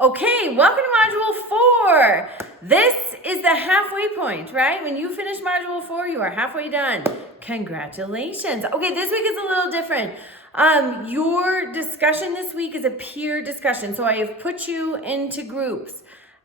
Okay, welcome to Module 4. This is the halfway point, right? When you finish Module 4, you are halfway done. Congratulations. Okay, this week is a little different. Your discussion this week is a peer discussion, so I have put you into groups.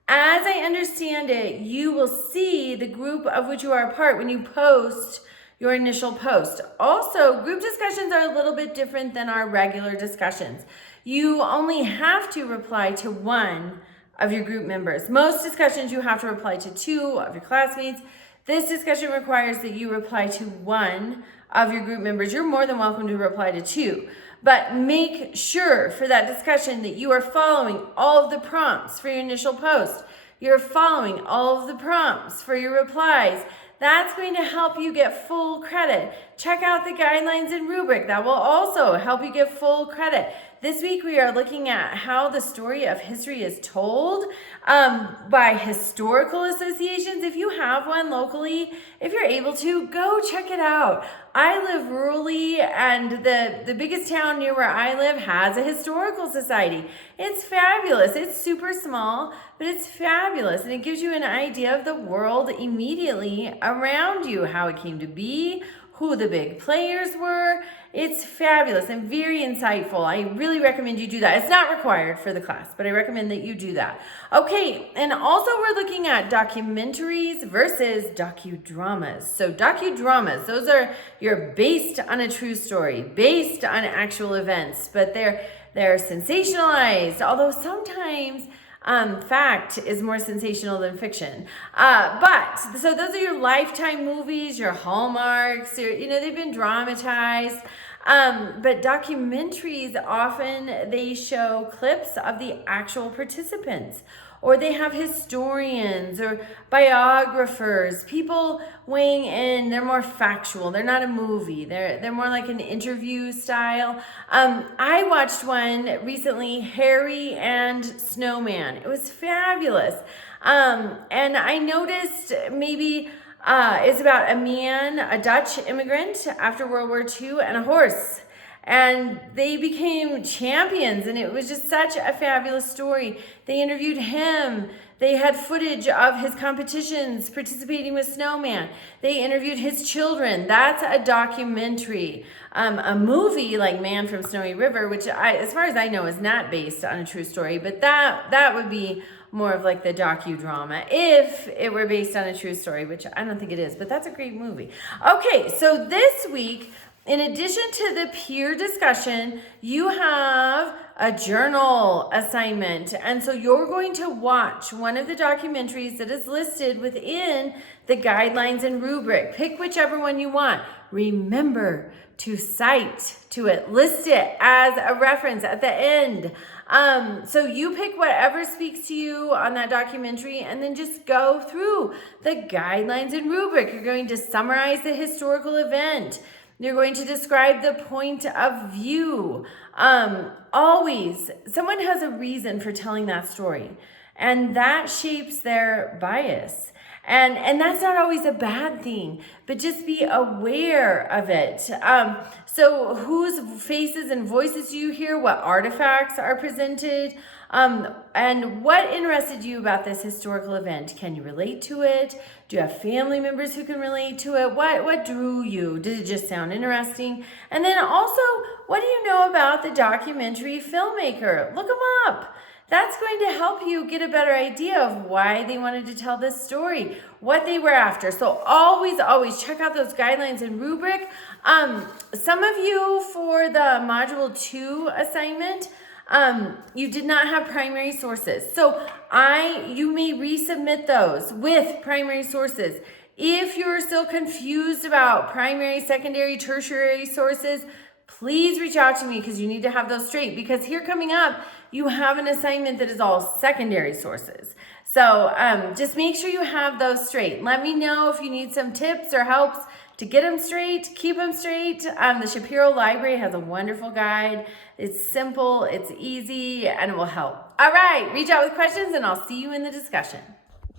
As I understand it, you will see the group of which you are a part when you post your initial post. Also, group discussions are a little bit different than our regular discussions. You only have to reply to one of your group members. Most discussions you have to reply to two of your classmates. This discussion requires that you reply to one of your group members. You're more than welcome to reply to two, but make sure for that discussion that you are following all of the prompts for your initial post. You're following all of the prompts for your replies. That's going to help you get full credit. Check out the guidelines and rubric. That will also help you get full credit. This week we are looking at how the story of history is told by historical associations. If you have one locally, if you're able to, go check it out. I live rurally, and the biggest town near where I live has a historical society. It's fabulous. It's super small, but it's fabulous, and it gives you an idea of the world immediately around you, how it came to be, who the big players were. It's fabulous and very insightful. I really recommend you do that. It's not required for the class, but I recommend that you do that. Okay, and also we're looking at documentaries versus docudramas. So docudramas, those are, you're based on a true story, based on actual events, but they're sensationalized, although sometimes fact is more sensational than fiction. So those are your Lifetime movies, your Hallmarks, they've been dramatized. But documentaries, often they show clips of the actual participants, or they have historians or biographers, people weighing in. They're more factual. They're not a movie. They're more like an interview style. I watched one recently, Harry and Snowman. It was fabulous. And I noticed maybe it's about a man, a Dutch immigrant after World War II, and a horse. And they became champions, and it was just such a fabulous story. They interviewed him. They had footage of his competitions participating with Snowman. They interviewed his children. That's a documentary. A movie like Man from Snowy River, which as far as I know, is not based on a true story, but that would be more of like the docudrama if it were based on a true story, which I don't think it is, but that's a great movie. Okay, so this week, in addition to the peer discussion, you have a journal assignment. And so you're going to watch one of the documentaries that is listed within the guidelines and rubric. Pick whichever one you want. Remember to cite to it. List it as a reference at the end. So you pick whatever speaks to you on that documentary, and then just go through the guidelines and rubric. You're going to summarize the historical event. You're going to describe the point of view. Always, someone has a reason for telling that story, and that shapes their bias. And that's not always a bad thing, but just be aware of it. So whose faces and voices do you hear? What artifacts are presented? And what interested you about this historical event? Can you relate to it? Do you have family members who can relate to it? What drew you? Did it just sound interesting? And then also, what do you know about the documentary filmmaker? Look them up. That's going to help you get a better idea of why they wanted to tell this story, what they were after. So always check out those guidelines and rubric. Some of you, for the Module 2 assignment, you did not have primary sources. So you may resubmit those with primary sources. If you're still confused about primary, secondary, tertiary sources, please reach out to me, because you need to have those straight, because here coming up, you have an assignment that is all secondary sources. So just make sure you have those straight. Let me know if you need some tips or helps to get them straight, keep them straight. The Shapiro Library has a wonderful guide. It's simple, it's easy, and it will help. All right, reach out with questions, and I'll see you in the discussion.